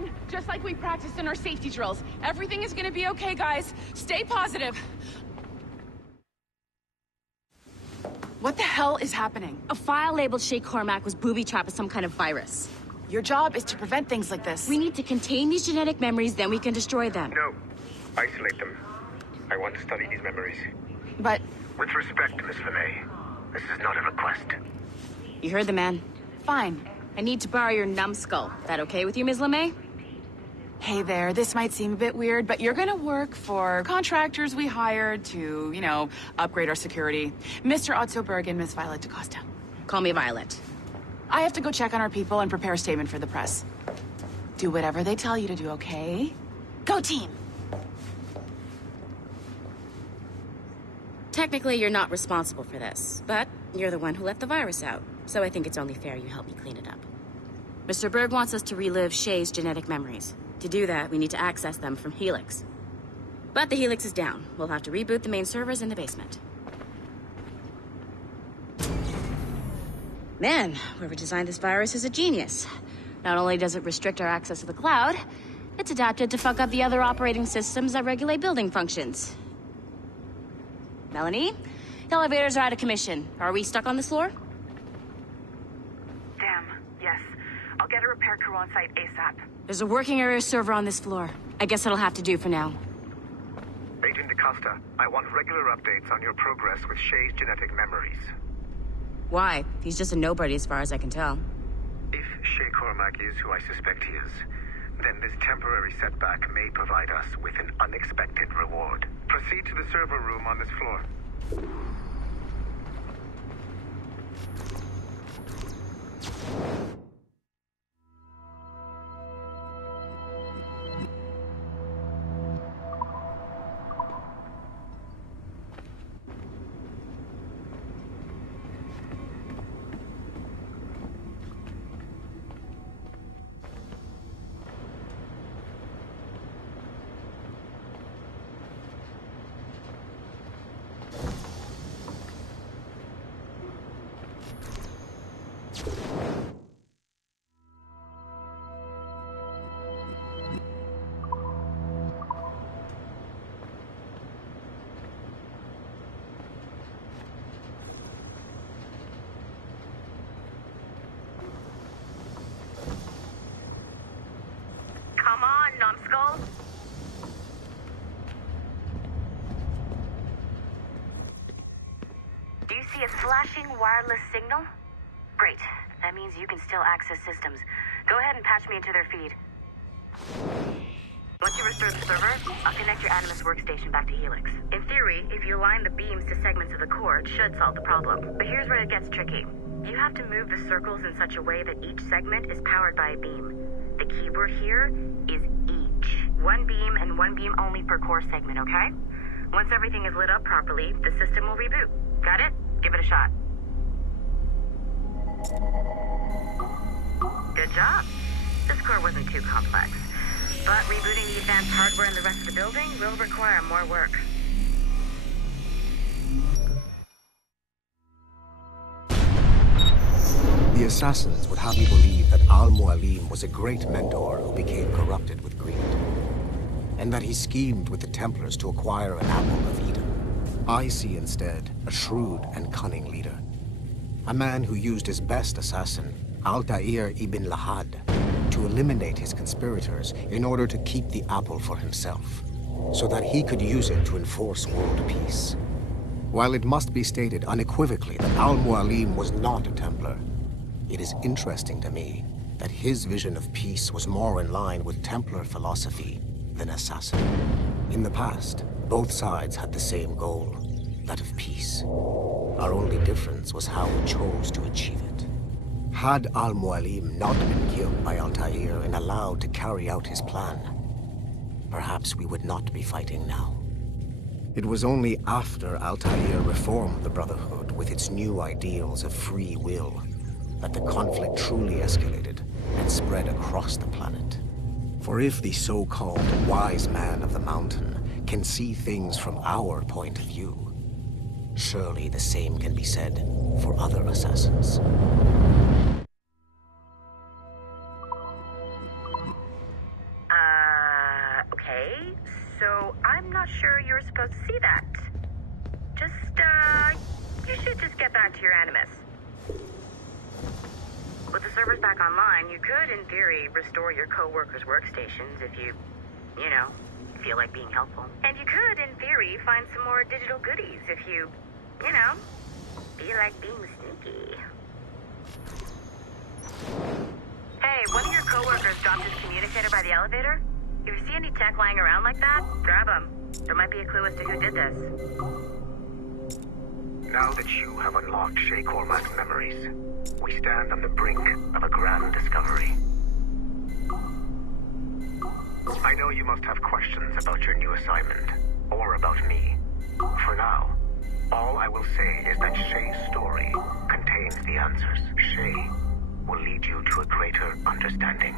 done, just like we practiced in our safety drills. Everything is gonna be okay, guys. Stay positive. What the hell is happening? A file labeled Shay Cormac was booby-trapped with some kind of virus. Your job is to prevent things like this. We need to contain these genetic memories, then we can destroy them. No. Isolate them. I want to study these memories. But... With respect, Miss LeMay, this is not a request. You heard the man. Fine. I need to borrow your numbskull. That okay with you, Ms. LeMay? Hey there, this might seem a bit weird, but you're gonna work for contractors we hired to, you know, upgrade our security. Mr. Otto Berg and Miss Violet DaCosta. Call me Violet. I have to go check on our people and prepare a statement for the press. Do whatever they tell you to do, okay? Go team! Technically, you're not responsible for this, but you're the one who let the virus out, so I think it's only fair you help me clean it up. Mr. Berg wants us to relive Shay's genetic memories. To do that, we need to access them from Helix. But the Helix is down. We'll have to reboot the main servers in the basement. Man, whoever designed this virus is a genius. Not only does it restrict our access to the cloud, it's adapted to fuck up the other operating systems that regulate building functions. Melanie? The elevators are out of commission. Are we stuck on this floor? Damn, yes. I'll get a repair crew on site ASAP. There's a working area server on this floor. I guess that'll have to do for now. Agent DaCosta, I want regular updates on your progress with Shay's genetic memories. Why? He's just a nobody as far as I can tell. If Shay Cormac is who I suspect he is, then this temporary setback may provide us with an unexpected reward. Proceed to the server room on this floor. Numbskull? Do you see a flashing wireless signal? Great. That means you can still access systems. Go ahead and patch me into their feed. Once you restore the server, I'll connect your Animus workstation back to Helix. In theory, if you align the beams to segments of the core, it should solve the problem. But here's where it gets tricky. You have to move the circles in such a way that each segment is powered by a beam. The keyword here is each. One beam and one beam only per core segment, okay? Once everything is lit up properly, the system will reboot. Got it? Give it a shot. Good job. This core wasn't too complex. But rebooting the advanced hardware in the rest of the building will require more work. The assassins would have you believe that Al-Mualim was a great mentor who became corrupted with greed, and that he schemed with the Templars to acquire an apple of Eden. I see instead a shrewd and cunning leader, a man who used his best assassin, Altair ibn Lahad, to eliminate his conspirators in order to keep the apple for himself, so that he could use it to enforce world peace. While it must be stated unequivocally that Al-Mualim was not a Templar, it is interesting to me that his vision of peace was more in line with Templar philosophy than assassin. In the past, both sides had the same goal, that of peace. Our only difference was how we chose to achieve it. Had Al-Mualim not been killed by Altair and allowed to carry out his plan, perhaps we would not be fighting now. It was only after Altair reformed the Brotherhood with its new ideals of free will that the conflict truly escalated and spread across the planet. For if the so-called wise man of the mountain can see things from our point of view, surely the same can be said for other assassins. back to your Animus. With the servers back online, you could, in theory, restore your co-workers' workstations if you know, feel like being helpful. And you could, in theory, find some more digital goodies if you know, feel like being sneaky. Hey, one of your co-workers dropped his communicator by the elevator. If you see any tech lying around like that, grab them. There might be a clue as to who did this. Now that you have unlocked Shay Cormac's memories, we stand on the brink of a grand discovery. I know you must have questions about your new assignment, or about me. For now, all I will say is that Shay's story contains the answers. Shay will lead you to a greater understanding.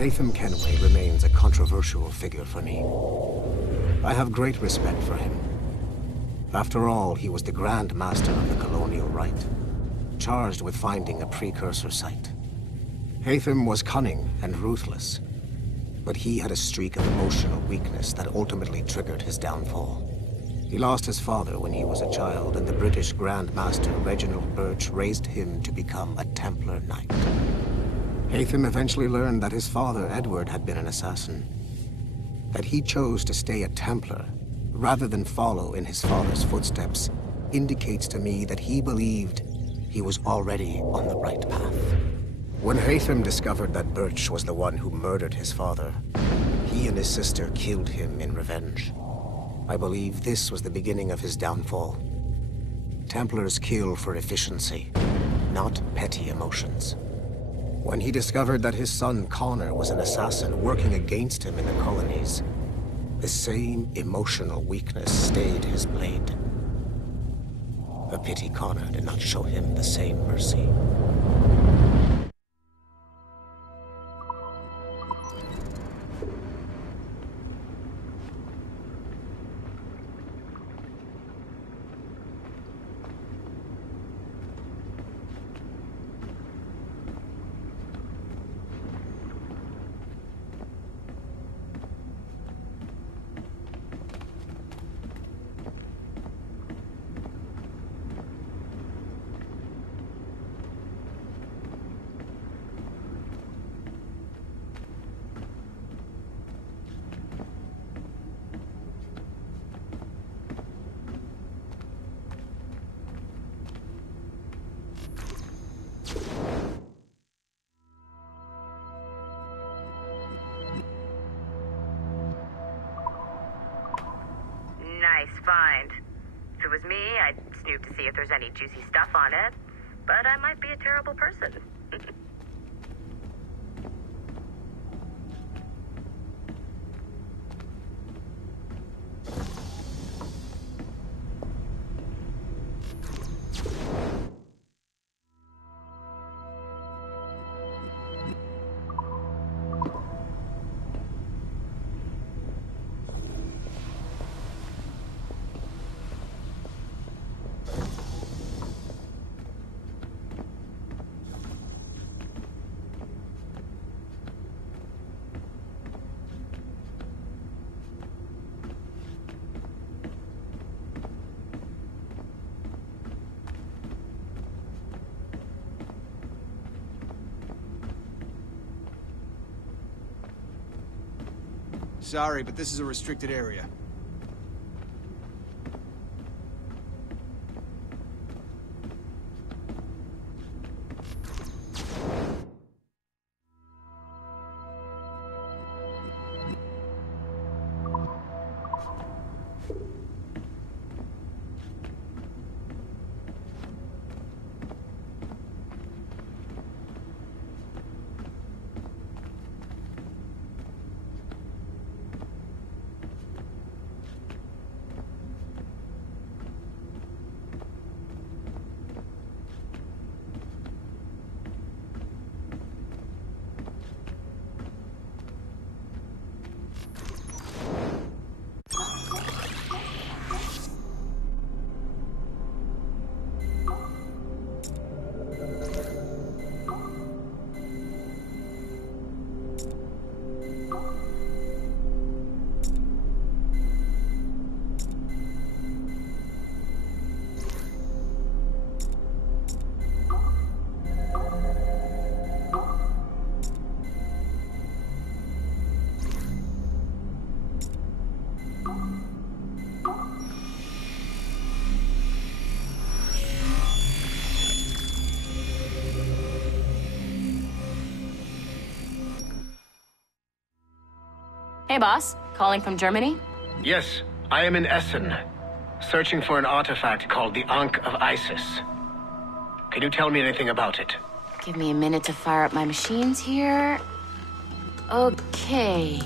Haytham Kenway remains a controversial figure for me. I have great respect for him. After all, he was the Grand Master of the Colonial Rite, charged with finding a precursor site. Haytham was cunning and ruthless, but he had a streak of emotional weakness that ultimately triggered his downfall. He lost his father when he was a child, and the British Grand Master Reginald Birch raised him to become a Templar Knight. Haytham eventually learned that his father, Edward, had been an assassin. That he chose to stay a Templar, rather than follow in his father's footsteps, indicates to me that he believed he was already on the right path. When Haytham discovered that Birch was the one who murdered his father, he and his sister killed him in revenge. I believe this was the beginning of his downfall. Templars kill for efficiency, not petty emotions. When he discovered that his son Connor was an assassin working against him in the colonies, the same emotional weakness stayed his blade. A pity Connor did not show him the same mercy. Nice find. If it was me, I'd snoop to see if there's any juicy stuff on it. But I might be a terrible person. Sorry, but this is a restricted area. Hey, boss. Calling from Germany? Yes, I am in Essen, searching for an artifact called the Ankh of Isis. Can you tell me anything about it? Give me a minute to fire up my machines here. Okay.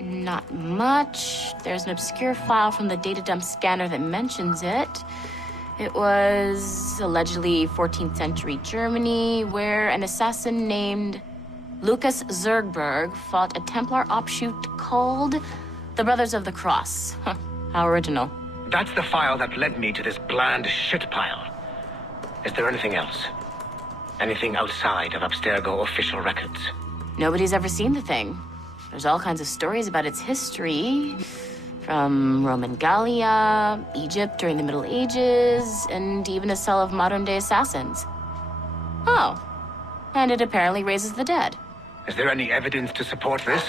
Not much. There's an obscure file from the data dump scanner that mentions it. It was allegedly 14th century Germany, where an assassin named Lucas Zergberg fought a Templar offshoot called the Brothers of the Cross. Huh, how original. That's the file that led me to this bland shit pile. Is there anything else? Anything outside of Abstergo official records? Nobody's ever seen the thing. There's all kinds of stories about its history. From Roman Gallia, Egypt during the Middle Ages, and even a cell of modern-day assassins. Oh. And it apparently raises the dead. Is there any evidence to support this?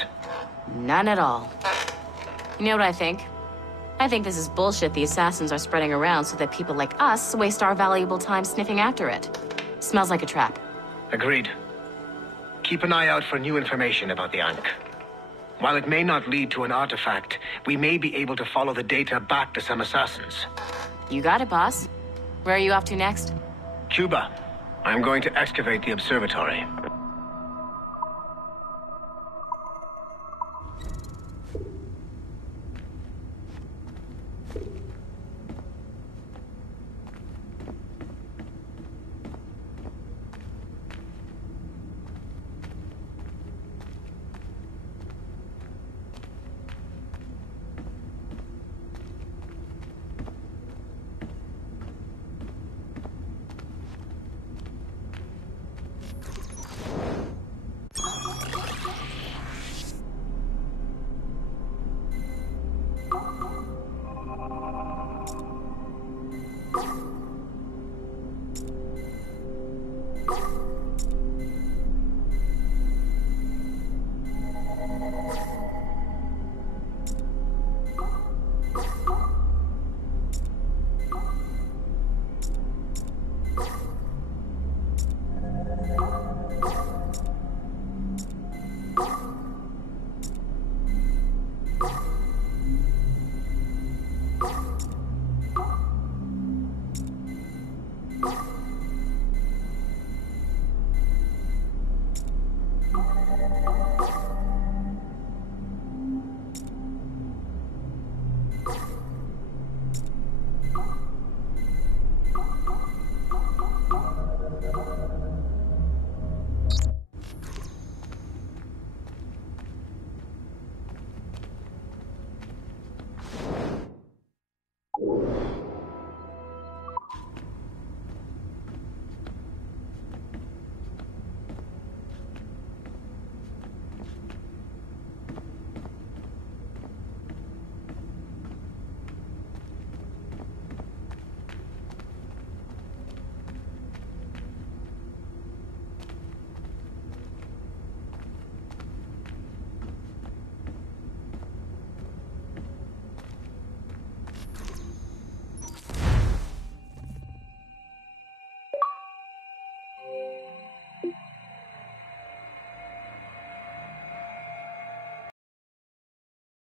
None at all. You know what I think? I think this is bullshit the assassins are spreading around so that people like us waste our valuable time sniffing after it. Smells like a trap. Agreed. Keep an eye out for new information about the Ankh. While it may not lead to an artifact, we may be able to follow the data back to some assassins. You got it, boss. Where are you off to next? Cuba. I'm going to excavate the observatory.